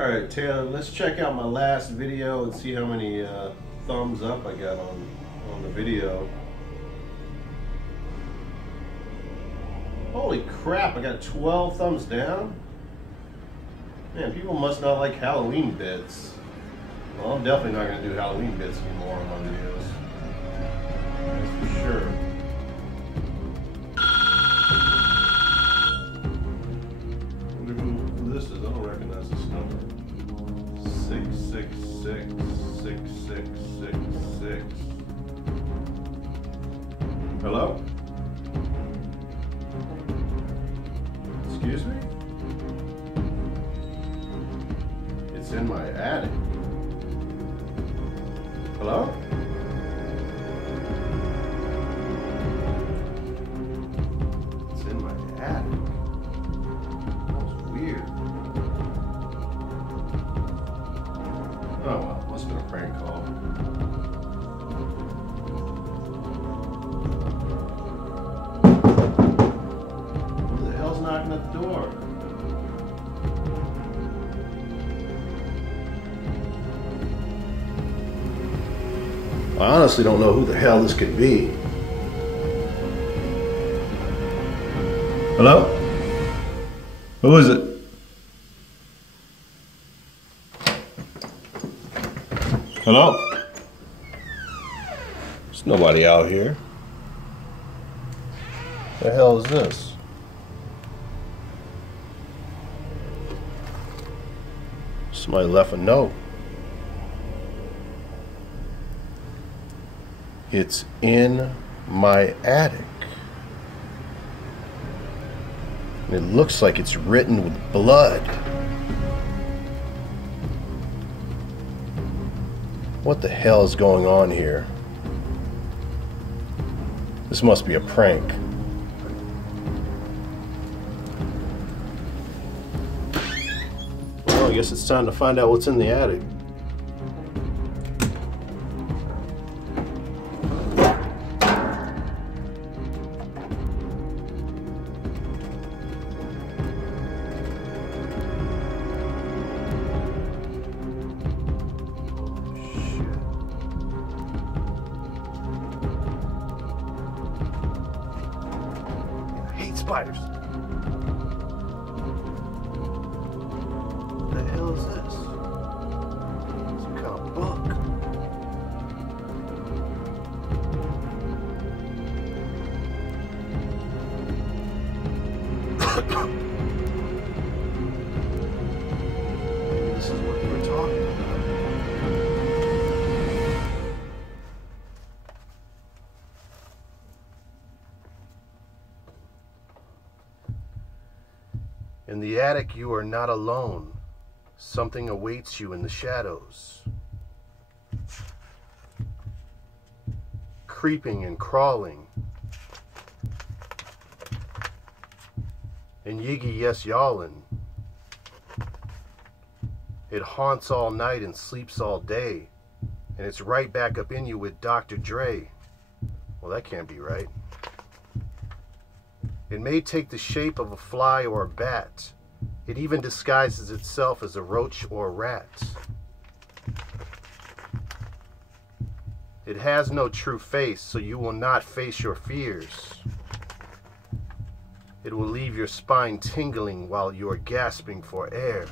Alright, Taylor, let's check out my last video and see how many thumbs up I got on the video. Holy crap, I got 12 thumbs down? Man, people must not like Halloween bits. Well, I'm definitely not going to do Halloween bits anymore on my videos. That's for sure. I wonder who this is. I don't recognize this number. 666-6666. Hello? Excuse me? It's in my attic. Hello? It's in my attic. That was weird. Oh well, must have been a prank call. Who the hell's knocking at the door? I honestly don't know who the hell this could be. Hello? Who is it? Hello? There's nobody out here. The hell is this? Somebody left a note. It's in my attic. And it looks like it's written with blood. What the hell is going on here? This must be a prank. Well, I guess it's time to find out what's in the attic. Spiders. What the hell is this? Some kind of book. Maybe this is what they were talking about. In the attic, you are not alone. Something awaits you in the shadows. Creeping and crawling. And Yiggy yes yawlin'. It haunts all night and sleeps all day. And it's right back up in you with Dr. Dre. Well, that can't be right. It may take the shape of a fly or a bat. It even disguises itself as a roach or a rat. It has no true face, so you will not face your fears. It will leave your spine tingling while you are gasping for air.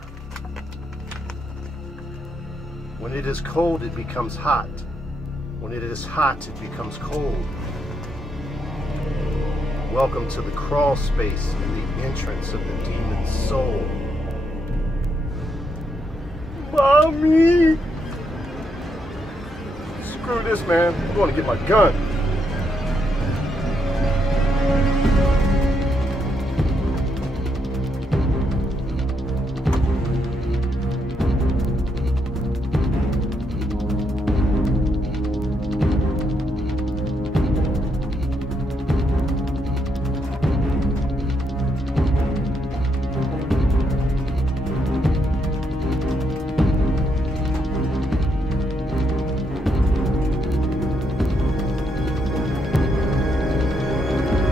When it is cold, it becomes hot. When it is hot, it becomes cold. Welcome to the crawl space and the entrance of the demon's soul. Mommy! Screw this, man. I'm going to get my gun.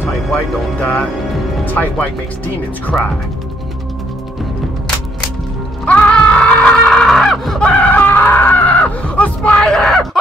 Tight white don't die. Tight white makes demons cry. Ah! Ah! A spider!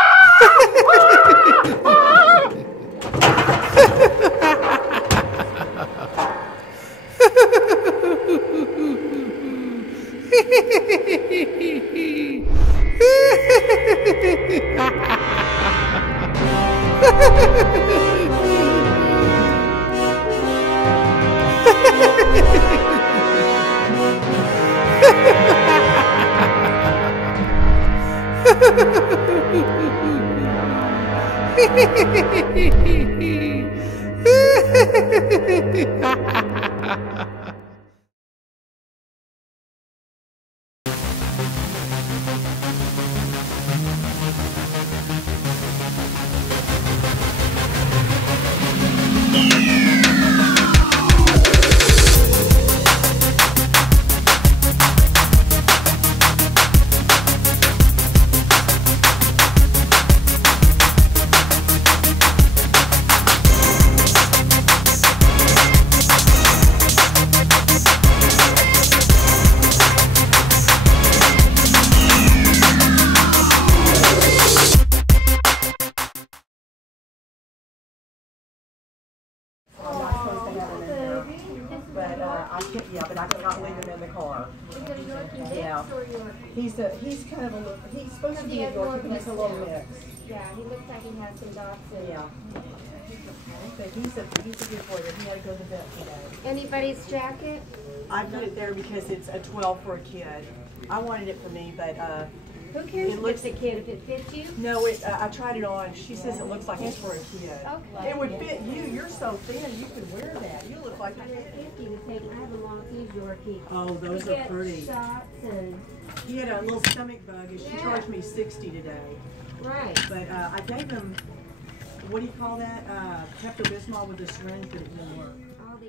But I cannot leave him in the car. Yeah. He's kind of he's supposed to be a Yorkie, but he's a little mix. Yeah, he looks like he has some dots in. Yeah. But he's a good boy. He had to go to the vet today. Anybody's jacket? I put it there because it's a 12 for a kid. I wanted it for me, but who cares if it's a kid if it fits you? No, I tried it on. She says it looks like it's for a kid. Okay. It would fit you. You're so thin. You could wear that. You look like a kid. $150 to take. I have a Maltese Yorkie. Oh, those are pretty. Shots and. He had a little stomach bug, and she charged me $60 today. Right. But I gave him, what do you call that? Pepto-Bismol with a syringe, but it didn't work. All the.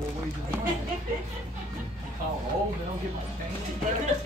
Well, what are you doing? Oh, old, they don't get my change back?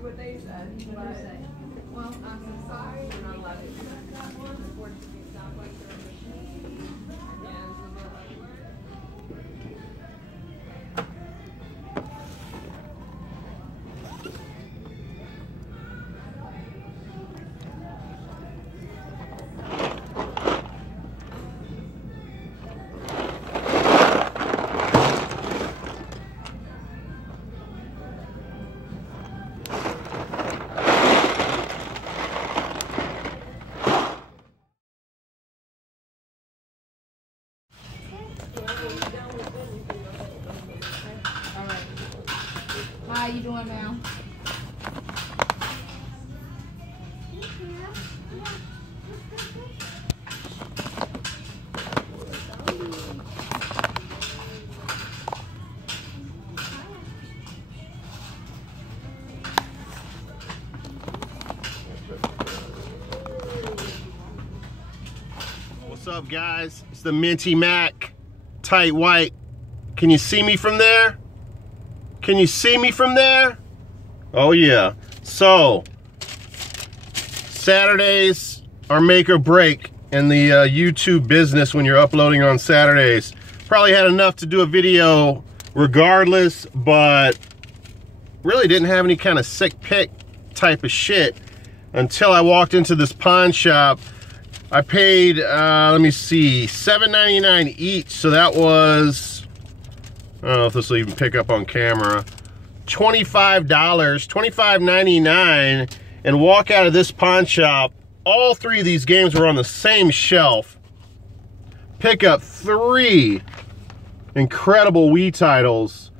What they said, but, well, I'm so sorry, we're not allowed to accept that one, unfortunately, it sounds like they're a machine, and we'll be allowed to work. How you doing now? What's up, guys? It's the Minty Mac, tight white. Can you see me from there? Can you see me from there? Oh yeah. So, Saturdays are make or break in the YouTube business when you're uploading on Saturdays. Probably had enough to do a video regardless, but really didn't have any kind of sick pick type of shit until I walked into this pawn shop. I paid, let me see, $7.99 each, so that was, I don't know if this will even pick up on camera, $25, $25.99, and walk out of this pawn shop. All three of these games were on the same shelf. Pick up 3 incredible Wii titles.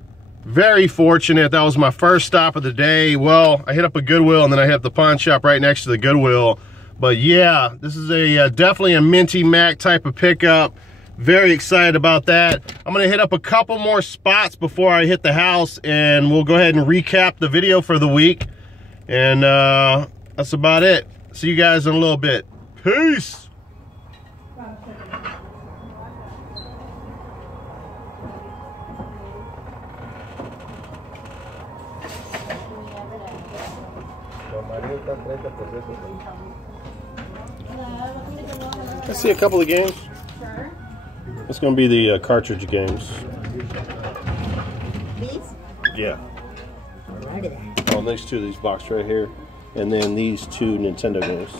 Very fortunate. That was my first stop of the day. Well, I hit up a Goodwill and then I hit the pawn shop right next to the Goodwill. But yeah, this is a definitely a Minty Mac type of pickup. Very excited about that. I'm gonna hit up a couple more spots before I hit the house, and we'll go ahead and recap the video for the week. And that's about it. See you guys in a little bit. Peace. I see a couple of games. It's going to be the cartridge games. These? Yeah. Alrighty then. Oh, these two, these boxed right here. And then these 2 Nintendo games.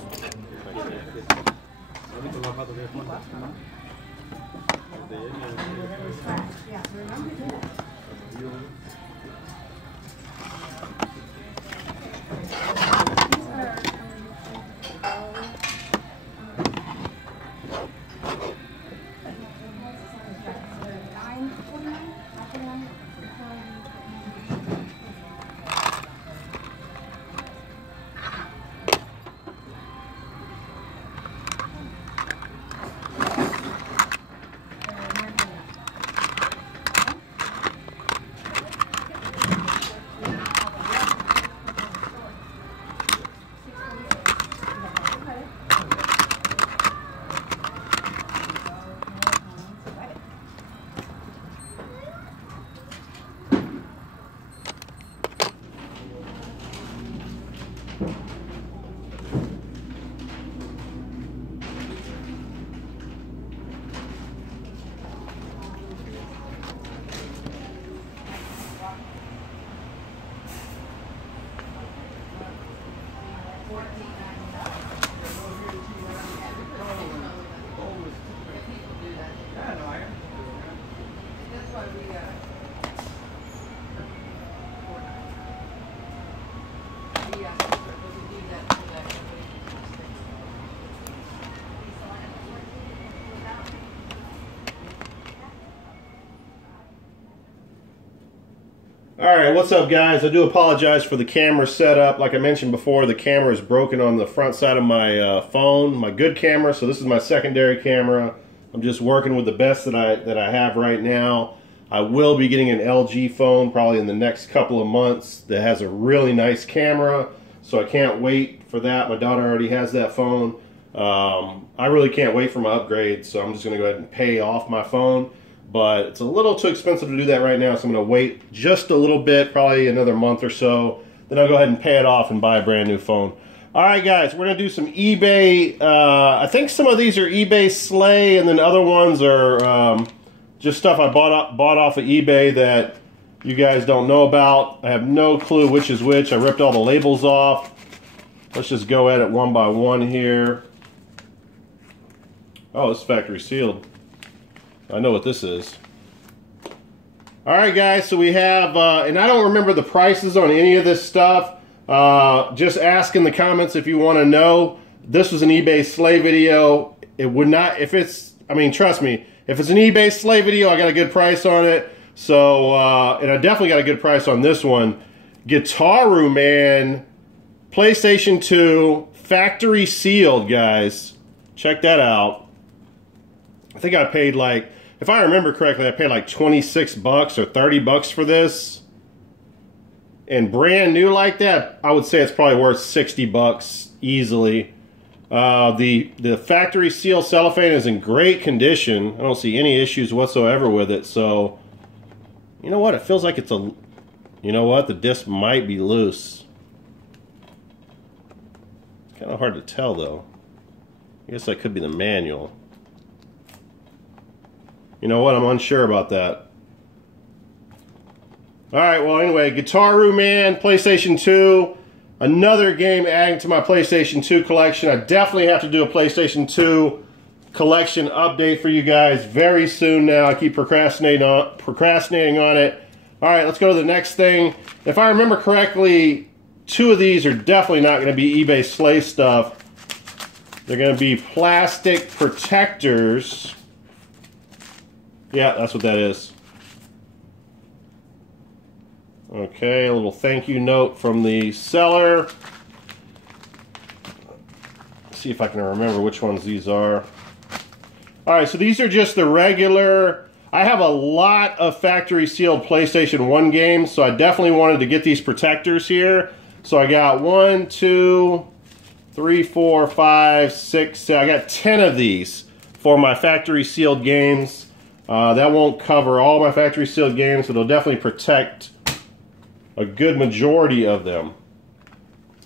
Alright, what's up guys? I do apologize for the camera setup. Like I mentioned before, the camera is broken on the front side of my phone, my good camera, so this is my secondary camera. I'm just working with the best that I have right now. I will be getting an LG phone probably in the next couple of months that has a really nice camera, so I can't wait for that. My daughter already has that phone. I really can't wait for my upgrade, so I'm just going to go ahead and pay off my phone. But it's a little too expensive to do that right now, so I'm going to wait just a little bit, probably another month or so. Then I'll go ahead and pay it off and buy a brand new phone. Alright guys, we're going to do some eBay. I think some of these are eBay Slay, and then other ones are just stuff I bought off of eBay that you guys don't know about. I have no clue which is which. I ripped all the labels off. Let's just go at it one by one here. Oh, this is factory sealed. I know what this is. Alright guys, so we have, and I don't remember the prices on any of this stuff. Just ask in the comments if you want to know. This was an eBay Slay video. It would not, if it's, I mean, trust me, if it's an eBay Slay video, I got a good price on it. So, and I definitely got a good price on this one. Gitaru, man. PlayStation 2, factory sealed, guys. Check that out. I think I paid like, if I remember correctly, I paid like 26 bucks or 30 bucks for this. And brand new like that, I would say it's probably worth 60 bucks easily. The factory seal cellophane is in great condition. I don't see any issues whatsoever with it. So, you know what? It feels like it's a, you know what? The disc might be loose. It's kind of hard to tell though. I guess that could be the manual. You know what? I'm unsure about that. Alright, well anyway, Guitar Man, PlayStation 2. Another game adding to my PlayStation 2 collection. I definitely have to do a PlayStation 2 collection update for you guys very soon now. I keep procrastinating on it. Alright, let's go to the next thing. If I remember correctly, 2 of these are definitely not going to be eBay Slay stuff. They're going to be plastic protectors. Yeah, that's what that is. Okay, a little thank you note from the seller. Let's see if I can remember which ones these are. Alright, so these are just the regular. I have a lot of factory sealed PlayStation 1 games, so I definitely wanted to get these protectors here. So I got 1, 2, 3, 4, 5, 6, 7. I got 10 of these for my factory sealed games. That won't cover all my factory sealed games, but it'll definitely protect a good majority of them.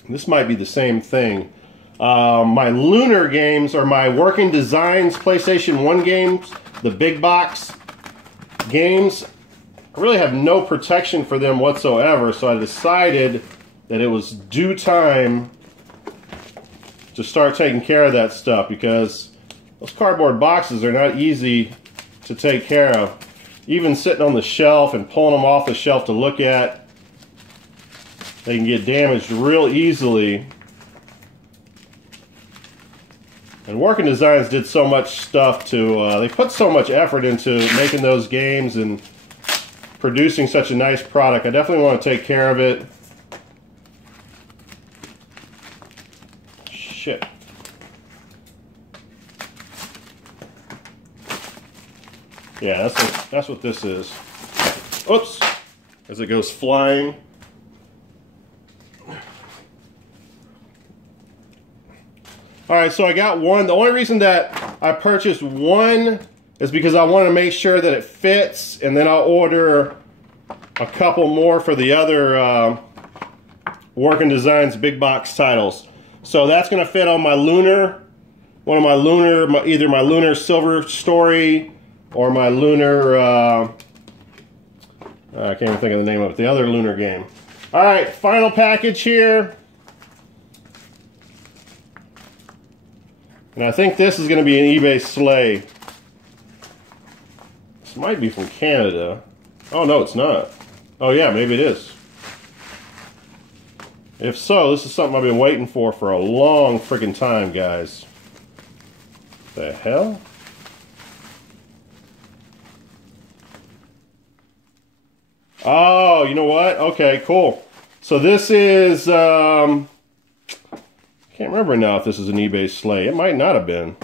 This might be the same thing. My Lunar games are my Working Designs PlayStation 1 games, the big box games. I really have no protection for them whatsoever, so I decided that it was due time to start taking care of that stuff, because those cardboard boxes are not easy to take care of. Even sitting on the shelf and pulling them off the shelf to look at, they can get damaged real easily. And Working Designs did so much stuff to, they put so much effort into making those games and producing such a nice product. I definitely want to take care of it. Shit. Yeah, that's what this is. Oops, as it goes flying. Alright, so I got one. The only reason that I purchased one is because I want to make sure that it fits, and then I'll order a couple more for the other Working Designs big box titles. So that's going to fit on my Lunar, one of my Lunar, either my Lunar Silver Story or my Lunar, I can't even think of the name of it, the other Lunar game. Alright, final package here. And I think this is going to be an eBay Slay. This might be from Canada. Oh, no, it's not. Oh, yeah, maybe it is. If so, this is something I've been waiting for a long freaking time, guys. The hell? Oh, you know what? Okay, cool. So this is, can't remember now if this is an eBay Slay. It might not have been.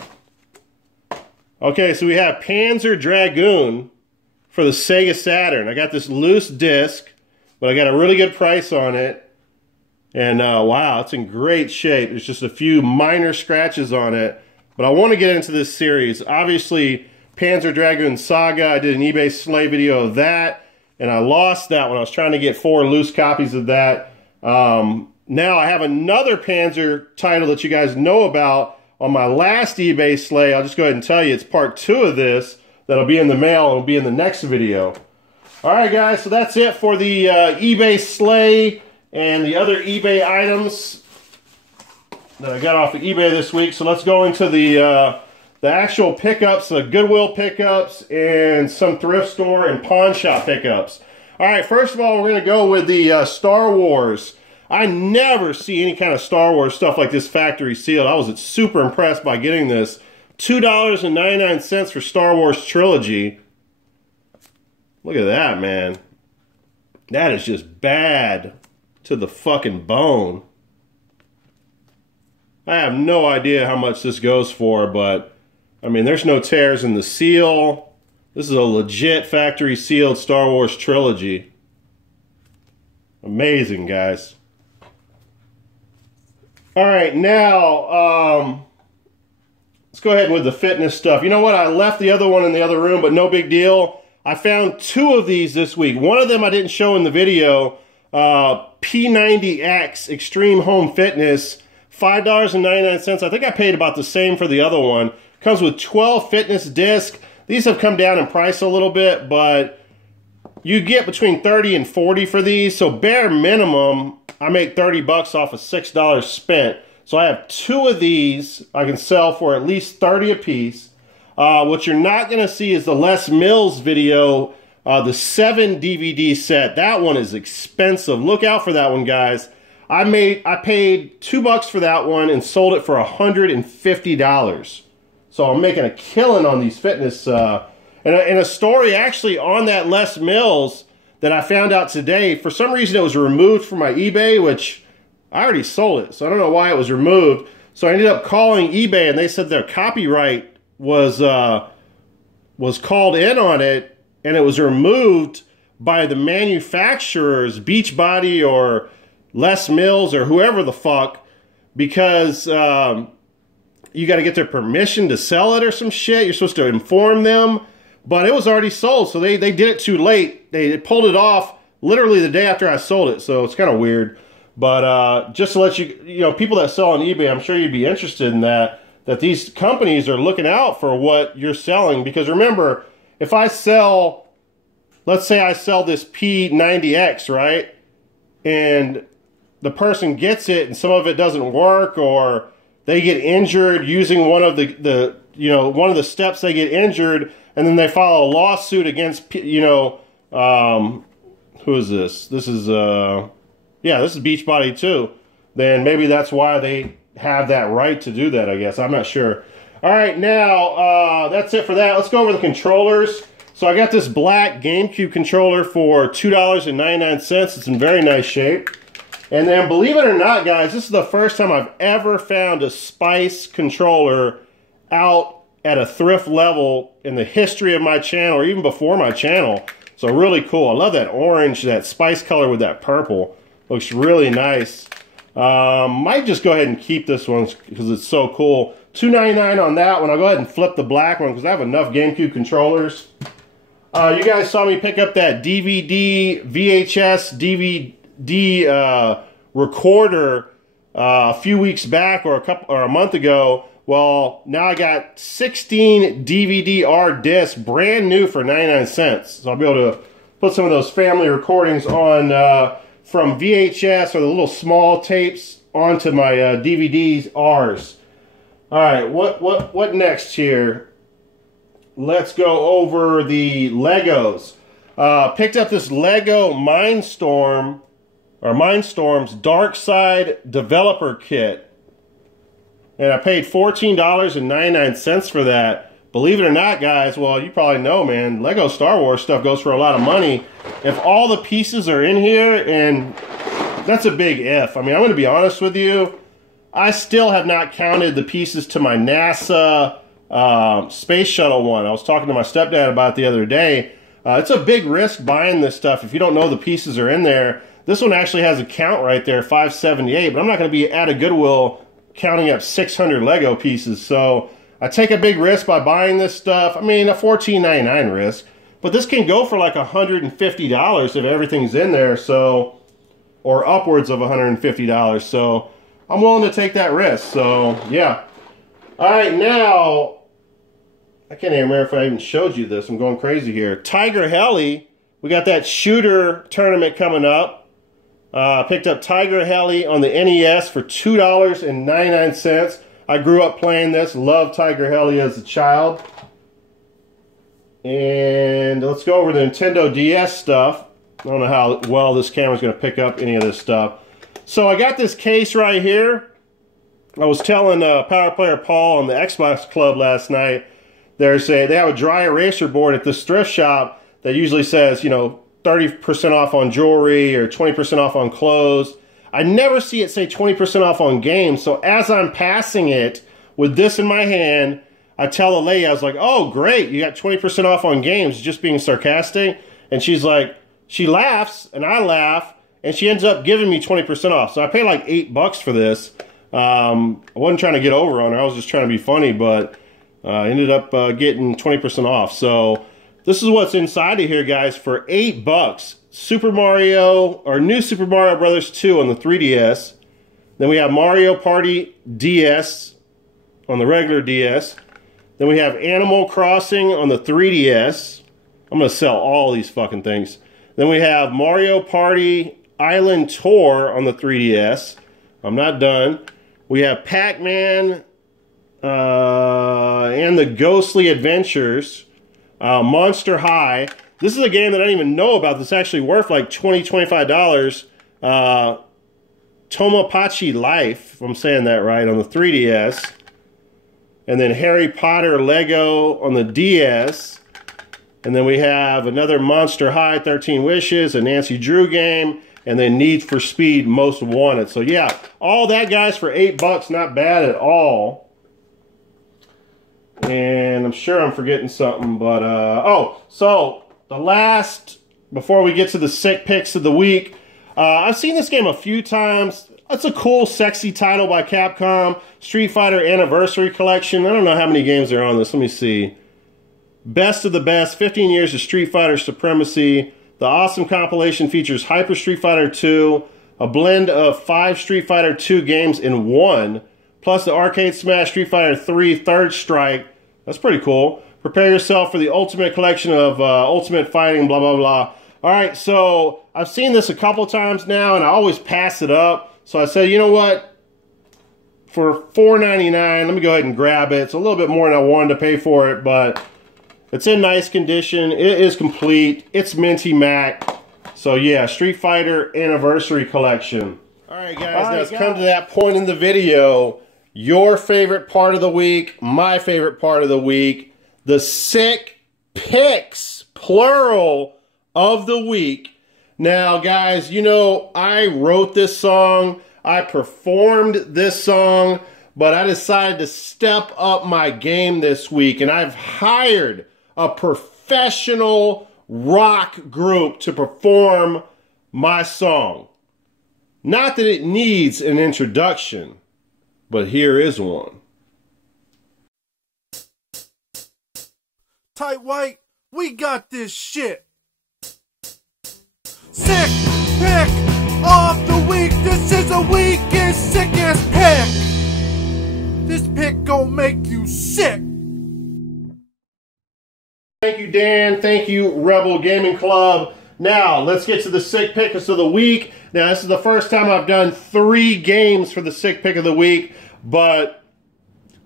Okay, so we have Panzer Dragoon for the Sega Saturn. I got this loose disc, but I got a really good price on it. And wow, it's in great shape. There's just a few minor scratches on it. But I want to get into this series. Obviously, Panzer Dragoon Saga, I did an eBay Slay video of that. And I lost that when I was trying to get 4 loose copies of that. Now I have another Panzer title that you guys know about on my last eBay Slay. I'll just go ahead and tell you it's part 2 of this. That'll be in the mail and will be in the next video. Alright guys, so that's it for the eBay Slay and the other eBay items that I got off of eBay this week. So let's go into the actual pickups, the Goodwill pickups, and some thrift store and pawn shop pickups. Alright, first of all, we're going to go with the Star Wars. I never see any kind of Star Wars stuff like this factory sealed. I was super impressed by getting this. $2.99 for Star Wars Trilogy. Look at that, man. That is just bad to the fucking bone. I have no idea how much this goes for, but I mean, there's no tears in the seal. This is a legit factory sealed Star Wars Trilogy. Amazing, guys. Alright, now, let's go ahead with the fitness stuff. You know what? I left the other one in the other room, but no big deal. I found 2 of these this week. One of them I didn't show in the video. P90X Extreme Home Fitness $5.99. I think I paid about the same for the other one. Comes with 12 fitness discs. These have come down in price a little bit, but you get between 30 and 40 for these. So bare minimum, I make 30 bucks off of $6 spent. So I have 2 of these I can sell for at least 30 a piece. What you're not going to see is the Les Mills video, the 7 DVD set. That one is expensive. Look out for that one, guys. I paid $2 for that one and sold it for $150. So I'm making a killing on these fitness. And a story actually on that Les Mills that I found out today. For some reason it was removed from my eBay, which I already sold it. So I don't know why it was removed. So I ended up calling eBay and they said their copyright was called in on it, and it was removed by the manufacturers, Beachbody or Les Mills or whoever the fuck, because you got to get their permission to sell it or some shit. You're supposed to inform them, but it was already sold, so they did it too late. They pulled it off literally the day after I sold it, so it's kind of weird. But just to let you know, people that sell on eBay, I'm sure you'd be interested in that these companies are looking out for what you're selling. Because remember, if I sell, let's say I sell this P90X, right? And the person gets it and some of it doesn't work, or they get injured using one of one of the steps, they get injured, and then they file a lawsuit against, who is this? This is, yeah, this is Beachbody too. Then maybe that's why they have that right to do that, I guess. I'm not sure. All right, now, that's it for that. Let's go over the controllers. So I got this black GameCube controller for $2.99. It's in very nice shape. And then, believe it or not, guys, this is the first time I've ever found a Spice controller out at a thrift level in the history of my channel, or even before my channel. So really cool. I love that orange, that Spice color with that purple. Looks really nice. Might just go ahead and keep this one because it's so cool. $2.99 on that one. I'll go ahead and flip the black one because I have enough GameCube controllers. You guys saw me pick up that DVD, VHS, DVD recorder a few weeks back, or a month ago. Well, now I got 16 DVD-R discs, brand new for 99 cents. So I'll be able to put some of those family recordings on from VHS or the little small tapes onto my DVDs-Rs. All right, what next here? Let's go over the Legos. Picked up this Lego Mindstorm's Dark Side Developer Kit. And I paid $14.99 for that. Believe it or not, guys, well, you probably know, man, Lego Star Wars stuff goes for a lot of money. If all the pieces are in here, and that's a big if. I mean, I'm going to be honest with you. I still have not counted the pieces to my NASA space shuttle one. I was talking to my stepdad about it the other day. It's a big risk buying this stuff if you don't know the pieces are in there. This one actually has a count right there, 578, but I'm not going to be at a Goodwill counting up 600 Lego pieces. So I take a big risk by buying this stuff. I mean, a $14.99 risk, but this can go for like $150 if everything's in there, so, or upwards of $150. So I'm willing to take that risk. So yeah. All right, now I can't even remember if I even showed you this. I'm going crazy here. Tiger Heli. We got that shooter tournament coming up. Picked up Tiger Heli on the NES for $2.99. I grew up playing this. Loved Tiger Heli as a child. And let's go over the Nintendo DS stuff. I don't know how well this camera's going to pick up any of this stuff. So I got this case right here. I was telling Power Player Paul on the Xbox Club last night, they have a dry eraser board at this thrift shop that usually says, you know, 30% off on jewelry or 20% off on clothes. I never see it say 20% off on games. So as I'm passing it with this in my hand, I tell the lady, I was like, oh, great, you got 20% off on games, just being sarcastic. And she's like, she laughs and I laugh, and she ends up giving me 20% off. So I paid like $8 for this. I wasn't trying to get over on her. I was just trying to be funny, but I ended up getting 20% off. So this is what's inside of here, guys, for $8. Super Mario, or New Super Mario Brothers 2 on the 3DS. Then we have Mario Party DS on the regular DS. Then we have Animal Crossing on the 3DS. I'm going to sell all these fucking things. Then we have Mario Party Island Tour on the 3DS. I'm not done. We have Pac-Man and the Ghostly Adventures. Monster High. This is a game that I didn't even know about. That's actually worth like $20, $25. Tomopachi Life, if I'm saying that right, on the 3DS. And then Harry Potter Lego on the DS. And then we have another Monster High, 13 Wishes, a Nancy Drew game, and then Need for Speed Most Wanted. So yeah, all that, guys, for $8, not bad at all. And I'm sure I'm forgetting something, but oh, so the last, before we get to the sick picks of the week, I've seen this game a few times. It's a cool, sexy title by Capcom. Street Fighter Anniversary Collection. I don't know how many games there are on this. Let me see. Best of the best, 15 years of Street Fighter supremacy. The awesome compilation features Hyper Street Fighter 2, a blend of 5 Street Fighter 2 games in one, plus the Arcade Smash Street Fighter 3 Third Strike. That's pretty cool. Prepare yourself for the ultimate collection of Ultimate Fighting, blah, blah, blah. All right, so I've seen this a couple times now, and I always pass it up. So I said, you know what? For $4.99, let me go ahead and grab it. It's a little bit more than I wanted to pay for it, but it's in nice condition. It is complete. It's Minty Mac. So yeah, Street Fighter Anniversary Collection. All right, guys, now it's come to that point in the video. Your favorite part of the week, my favorite part of the week, the sick picks, plural, of the week. Now, guys, you know, I wrote this song, I performed this song, but I decided to step up my game this week, and I've hired a professional rock group to perform my song. Not that it needs an introduction, but here is one. Tight White, we got this shit. Sick pick of the week. This is a weekest sickest pick. This pick gon' make you sick. Thank you, Dan. Thank you, Rebel Gaming Club. Now, let's get to the sick pickers of the week. Now, this is the first time I've done 3 games for the sick pick of the week, but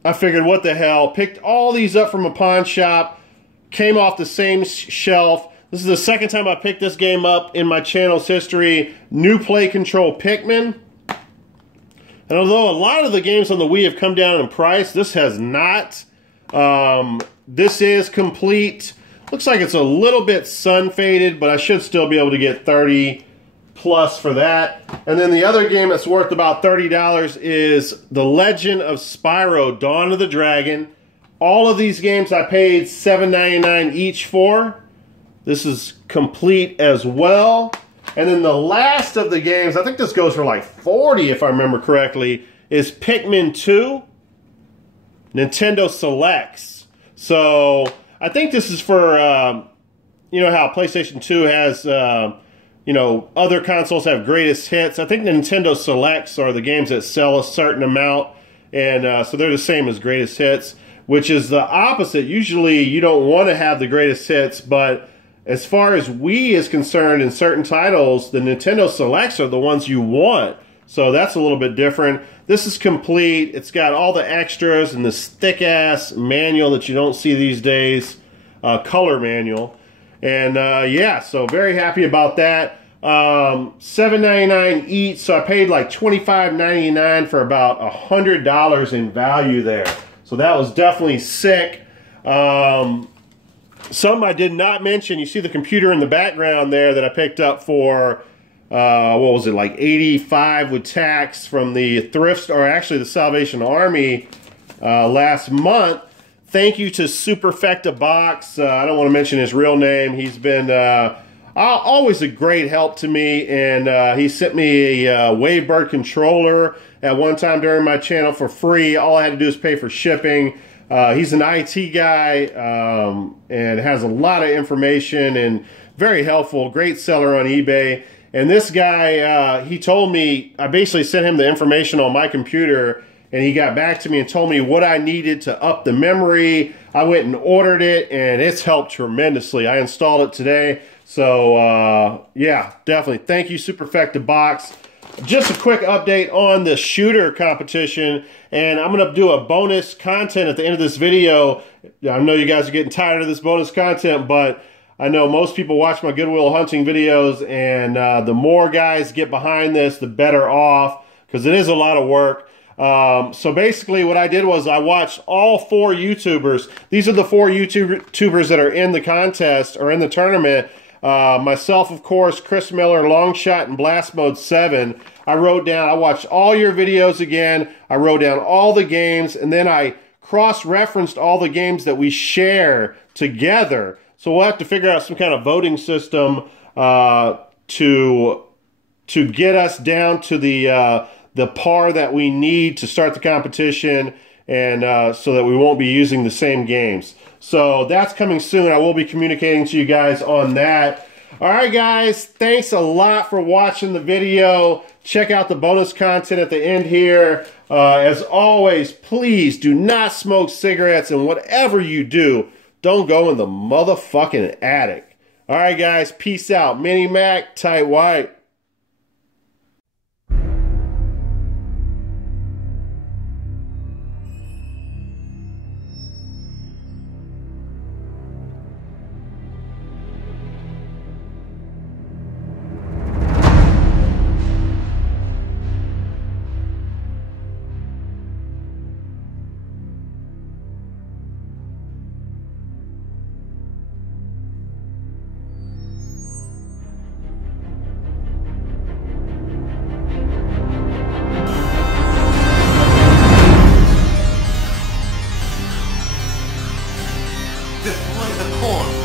I figured, what the hell? Picked all these up from a pawn shop, came off the same shelf. This is the second time I picked this game up in my channel's history. New Play Control Pikmin. And although a lot of the games on the Wii have come down in price, this has not. This is complete. Looks like it's a little bit sun faded, but I should still be able to get 30 plus for that. And then the other game that's worth about $30 is The Legend of Spyro Dawn of the Dragon. All of these games I paid $7.99 each for. This is complete as well. And then the last of the games, I think this goes for like 40 if I remember correctly, is Pikmin 2 Nintendo Selects. So I think this is for, you know how PlayStation 2 has, you know, other consoles have greatest hits. I think the Nintendo Selects are the games that sell a certain amount. And so they're the same as greatest hits, which is the opposite. Usually you don't want to have the greatest hits, but as far as Wii is concerned, in certain titles, the Nintendo Selects are the ones you want. So that's a little bit different. This is complete. It's got all the extras and this thick-ass manual that you don't see these days, color manual. And yeah, so very happy about that. $7.99 each, so I paid like $25.99 for about $100 in value there. So that was definitely sick. Something I did not mention, you see the computer in the background there that I picked up for, what was it, like $85 with tax from the Thrift, or actually the Salvation Army last month. Thank you to Superfecta Box. I don't want to mention his real name. He's been always a great help to me, and he sent me a Wavebird controller at one time during my channel for free. All I had to do is pay for shipping. He's an IT guy and has a lot of information and very helpful. Great seller on eBay. And this guy, he told me, I basically sent him the information on my computer, and he got back to me and told me what I needed to up the memory. I went and ordered it, and it's helped tremendously. I installed it today. So, yeah, definitely. Thank you, Superfecta Box. Just a quick update on the shooter competition, and I'm going to do a bonus content at the end of this video. I know you guys are getting tired of this bonus content, but I know most people watch my Goodwill hunting videos, and the more guys get behind this, the better off, because it is a lot of work. So basically what I did was I watched all 4 YouTubers. These are the 4 YouTubers that are in the contest or in the tournament. Myself, of course, Chris Miller, Longshot, and Blast Mode 7. I watched all your videos again. I wrote down all the games, and then I cross-referenced all the games that we share together. So we'll have to figure out some kind of voting system to get us down to the par that we need to start the competition, and so that we won't be using the same games. So that's coming soon. I will be communicating to you guys on that. All right, guys, thanks a lot for watching the video. Check out the bonus content at the end here. As always, please do not smoke cigarettes, and whatever you do, don't go in the motherfucking attic. All right, guys, peace out. Mini Mac, tight white. This was the corn.